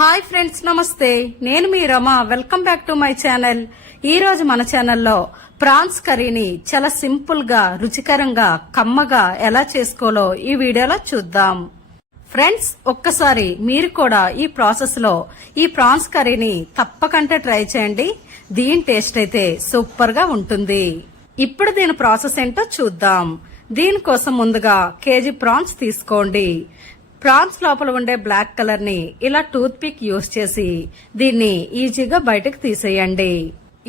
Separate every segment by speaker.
Speaker 1: Hi friends నమస్తే. నేను మీ Rama. Welcome back to my channel. ఈ రోజు మన ఛానల్లో ప్రాన్స్ కర్రీని చాలా సింపుల్గా రుచికరంగా కమ్మగా ఎలా చేసుకోవాలో ఈ వీడియోలో చూద్దాం. ఫ్రెండ్స్ ఒక్కసారి మీరు కూడా ఈ ప్రాసెస్లో ఈ ప్రాన్స్ కర్రీని తప్పకుండా ట్రై చేయండి. దీని టేస్ట్ అయితే సూపర్గా ఉంటుంది. ఇప్పుడు దీని ప్రాసెస్ ఏంటో చూద్దాం. దీనికోసం ముందుగా కేజీ ప్రాన్స్ తీసుకోండి. ప్రాన్స్ లోపల ఉండే బ్లాక్ కలర్ని ఇలా టూత్ పిక్ యూస్ చేసి దీన్ని ఈజీగా బయటకు తీసేయండి.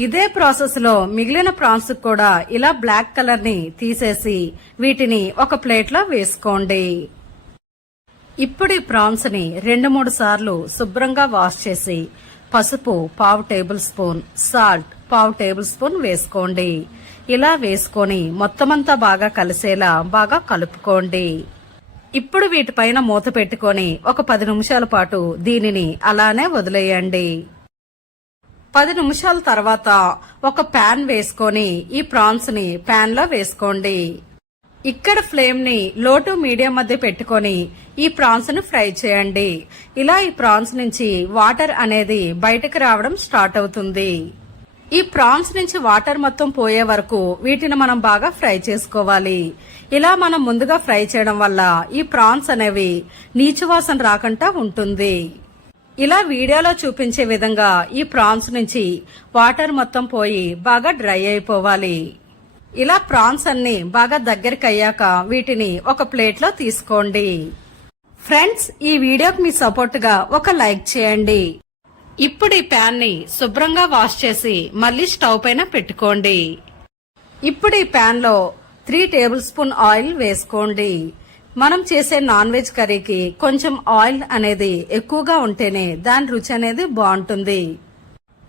Speaker 1: ఇదే ప్రాసెస్లో మిగిలిన ప్రాన్స్ కూడా ఇలా బ్లాక్ కలర్ని తీసేసి వీటిని ఒక ప్లేట్లో వేసుకోండి. ఇప్పుడు ఈ ప్రాన్స్ని రెండు మూడు సార్లు శుభ్రంగా వాష్ చేసి పసుపు పావు టేబుల్ స్పూన్ సాల్ట్ పావు టేబుల్ స్పూన్ వేసుకోండి. ఇలా వేసుకొని మొత్తమంతా బాగా కలిసేలా బాగా కలుపుకోండి. ఇప్పుడు వీటిపైన మూత పెట్టుకొని ఒక పది నిమిషాల పాటు దీనిని అలానే వదిలేయండి. పది నిమిషాల తర్వాత ఒక ప్యాన్ వేసుకొని ఈ ప్రాన్స్ని ప్యాన్లో వేసుకోండి. ఇక్కడ ఫ్లేమ్ని లో టు మీడియం మధ్య పెట్టుకొని ఈ ప్రాన్స్ను ఫ్రై చేయండి. ఇలా ఈ ప్రాన్స్ నుంచి వాటర్ అనేది బయటకు రావడం స్టార్ట్ అవుతుంది. ఈ ప్రాన్స్ నుంచి వాటర్ మొత్తం పోయే వరకు వీటిని మనం బాగా ఫ్రై చేసుకోవాలి. ఇలా మనం ముందుగా ఫ్రై చేయడం వల్ల ఈ ప్రాన్స్ అనేవి నీచువాసన రాకుండా ఉంటుంది. ఇలా వీడియోలో చూపించే విధంగా ఈ ప్రాన్స్ నుంచి వాటర్ మొత్తం పోయి బాగా డ్రై అయిపోవాలి. ఇలా ప్రాన్స్ అన్ని బాగా దగ్గరికి అయ్యాక వీటిని ఒక ప్లేట్లో తీసుకోండి. ఫ్రెండ్స్ ఈ వీడియోకి మీ సపోర్ట్గా ఒక లైక్ చేయండి. ఇప్పుడు ఈ ప్యాన్ని శుభ్రంగా వాష్ చేసి మళ్ళీ స్టవ్ పైన పెట్టుకోండి. ఇప్పుడు ఈ ప్యాన్లో త్రీ టేబుల్ స్పూన్ ఆయిల్ వేసుకోండి. మనం చేసే నాన్ వెజ్ కర్రీకి కొంచెం ఆయిల్ అనేది ఎక్కువగా ఉంటేనే దాని రుచి అనేది బాగుంటుంది.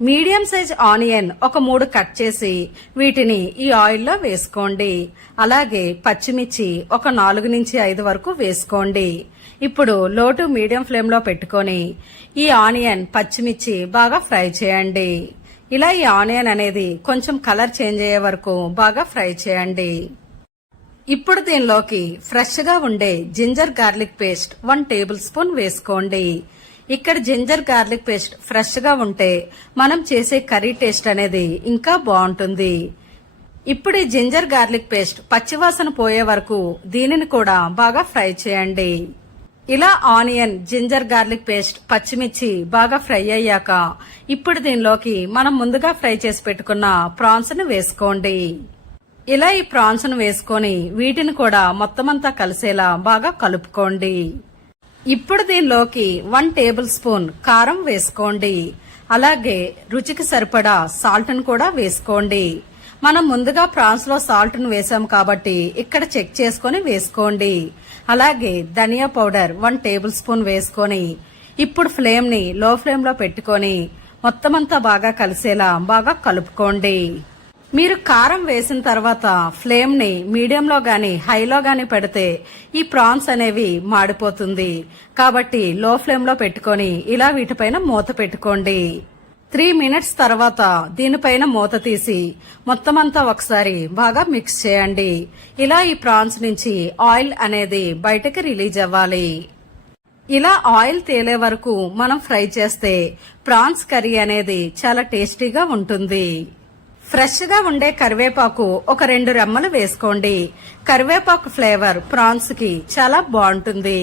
Speaker 1: మీడియం సైజ్ ఆనియన్ ఒక మూడు కట్ చేసి వీటిని ఈ ఆయిల్లో వేసుకోండి. అలాగే పచ్చిమిర్చి ఒక నాలుగు నుంచి ఐదు వరకు వేసుకోండి. ఇప్పుడు లోటు మీడియం ఫ్లేమ్లో పెట్టుకొని ఈ ఆనియన్ పచ్చిమిర్చి బాగా ఫ్రై చేయండి. ఇలా ఈ ఆనియన్ అనేది కొంచెం కలర్ చేంజ్ అయ్యే వరకు బాగా ఫ్రై చేయండి. ఇప్పుడు దీనిలోకి ఫ్రెష్గా ఉండే ginger garlic paste one tablespoon వేసుకోండి. ఇక్కడ జింజర్ గార్లిక్ పేస్ట్ ఫ్రెష్గా ఉంటే మనం చేసే కర్రీ టేస్ట్ అనేది ఇంకా బాగుంటుంది. ఇప్పుడు ఈ జింజర్ గార్లిక్ పేస్ట్ పచ్చివాసన పోయే వరకు దీనిని కూడా బాగా ఫ్రై చేయండి. ఇలా ఆనియన్ జింజర్ గార్లిక్ పేస్ట్ పచ్చిమిర్చి బాగా ఫ్రై అయ్యాక ఇప్పుడు దీనిలోకి మనం ముందుగా ఫ్రై చేసి పెట్టుకున్న ప్రాన్స్ను వేసుకోండి. ఇలా ఈ ప్రాన్స్ను వేసుకొని వీటిని కూడా మొత్తమంతా కలిసేలా బాగా కలుపుకోండి. ఇప్పుడు దీనిలోకి వన్ టేబుల్ స్పూన్ కారం వేసుకోండి. అలాగే రుచికి సరిపడా సాల్ట్ను కూడా వేసుకోండి. మనం ముందుగా ప్రాన్స్లో సాల్ట్ను వేసాం కాబట్టి ఇక్కడ చెక్ చేసుకొని వేసుకోండి. అలాగే ధనియా పౌడర్ వన్ టేబుల్ స్పూన్ వేసుకొని ఇప్పుడు ఫ్లేమ్ని లో ఫ్లేమ్లో మొత్తం అంతా బాగా కలిసేలా బాగా కలుపుకోండి. మీరు కారం వేసిన తర్వాత ఫ్లేమ్ని మీడియంలో గాని హైలో గాని పెడితే ఈ ప్రాన్స్ అనేవి మాడిపోతుంది. కాబట్టి లో ఫ్లేమ్లో పెట్టుకొని ఇలా వీటిపైన మూత పెట్టుకోండి. త్రీ మినిట్స్ తర్వాత దీనిపైన మూత తీసి మొత్తం అంతా ఒకసారి బాగా మిక్స్ చేయండి. ఇలా ఈ ప్రాన్స్ నుంచి ఆయిల్ అనేది బయటకి రిలీజ్ అవ్వాలి. ఇలా ఆయిల్ తేలే వరకు మనం ఫ్రై చేస్తే ప్రాన్స్ కర్రీ అనేది చాలా టేస్టీగా ఉంటుంది. ఫ్రెష్గా ఉండే కరివేపాకు ఒక రెండు రెమ్మలు వేసుకోండి. కరివేపాకు ఫ్లేవర్ ప్రాన్స్కి చాలా బాగుంటుంది.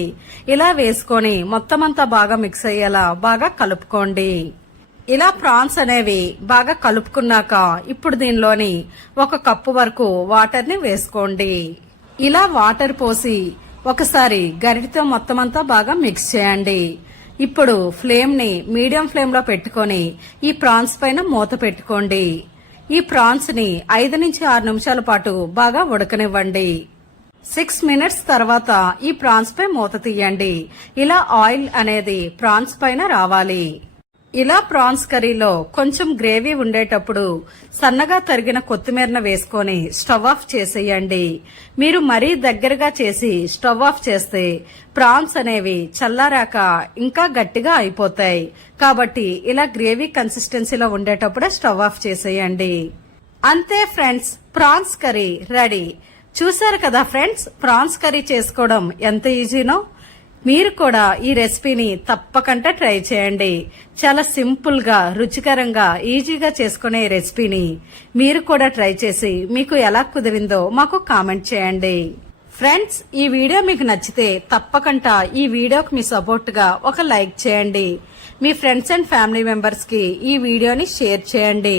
Speaker 1: ఇలా వేసుకొని మొత్తం అంతా బాగా మిక్స్ అయ్యేలా బాగా కలుపుకోండి. ఇలా ప్రాన్స్ అనేవి బాగా కలుపుకున్నాక ఇప్పుడు దీనిలోని ఒక కప్పు వరకు వాటర్ని వేసుకోండి. ఇలా వాటర్ పోసి ఒకసారి గరిటితో మొత్తం అంతా బాగా మిక్స్ చేయండి. ఇప్పుడు ఫ్లేమ్ని మీడియం ఫ్లేమ్లో పెట్టుకొని ఈ ప్రాన్స్ పైన మూత పెట్టుకోండి. ఈ ప్రాన్స్ని ఐదు నుంచి ఆరు నిమిషాల పాటు బాగా ఉడకనివ్వండి. సిక్స్ మినిట్స్ తర్వాత ఈ ప్రాన్స్ పై మూత తీయండి. ఇలా ఆయిల్ అనేది ప్రాన్స్ పైన రావాలి. ఇలా ప్రాన్స్ కర్రీలో కొంచెం గ్రేవీ ఉండేటప్పుడు సన్నగా తరిగిన కొత్తిమీరను వేసుకొని స్టవ్ ఆఫ్ చేసేయండి. మీరు మరీ దగ్గరగా చేసి స్టవ్ ఆఫ్ చేస్తే ప్రాన్స్ అనేవి చల్లారాక ఇంకా గట్టిగా అయిపోతాయి. కాబట్టి ఇలా గ్రేవీ కన్సిస్టెన్సీలో ఉండేటప్పుడే స్టవ్ ఆఫ్ చేసేయండి. అంతే ఫ్రెండ్స్ ప్రాన్స్ కర్రీ రెడీ. చూశారు కదా ఫ్రెండ్స్ ప్రాన్స్ కర్రీ చేసుకోవడం ఎంత ఈజీనో? మీరు కూడా ఈ రెసిపీని తప్పకుండా ట్రై చేయండి. చాలా సింపుల్గా రుచికరంగా ఈజీగా చేసుకునే రెసిపీని మీరు కూడా ట్రై చేసి మీకు ఎలా కుదిరిందో మాకు కామెంట్ చేయండి. ఫ్రెండ్స్ ఈ వీడియో మీకు నచ్చితే తప్పకుండా ఈ వీడియోకి మీ సపోర్ట్గా ఒక లైక్ చేయండి. మీ ఫ్రెండ్స్ అండ్ ఫ్యామిలీ మెంబర్స్కి ఈ వీడియోని షేర్ చేయండి.